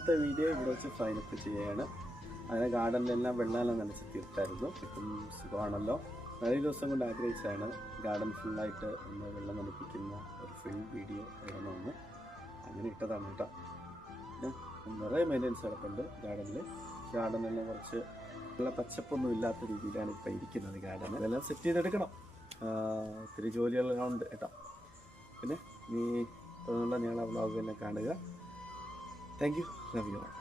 ഇന്നത്തെ വീഡിയോ ഇവിടെ വെച്ച് ഫൈനപ്പ് ചെയ്യുകയാണ്. അങ്ങനെ ഗാർഡനിലെല്ലാം വെള്ളമെല്ലാം നനച്ച് തീർത്തായിരുന്നു. ഇപ്പം സുഖമാണല്ലോ. കുറേ ദിവസം കൊണ്ട് ആഗ്രഹിച്ചാണ് ഗാർഡൻ ഫുള്ളായിട്ട് ഒന്ന് വെള്ളം നനപ്പിക്കുന്ന ഒരു ഫുൾ വീഡിയോ ഇടണമെന്ന്. അങ്ങനെ ഇട്ടതാണ് കേട്ടോ. നിറയെ മെയിൻ്റെനൻസ് കിടപ്പുണ്ട് ഗാർഡനിൽ. ഗാർഡനെല്ലാം കുറച്ച് നല്ല പച്ചപ്പൊന്നും ഇല്ലാത്ത രീതിയിലാണ് ഇപ്പം ഇരിക്കുന്നത് ഗാർഡൻ. അതെല്ലാം സെറ്റ് ചെയ്തെടുക്കണം. ഒത്തിരി ജോലികളെല്ലാം ഉണ്ട് കേട്ടോ. പിന്നെ നീ തുടർന്നുള്ള ഞങ്ങളെ വ്ളോഗ് എല്ലാം കാണുക. Thank you. Love you all.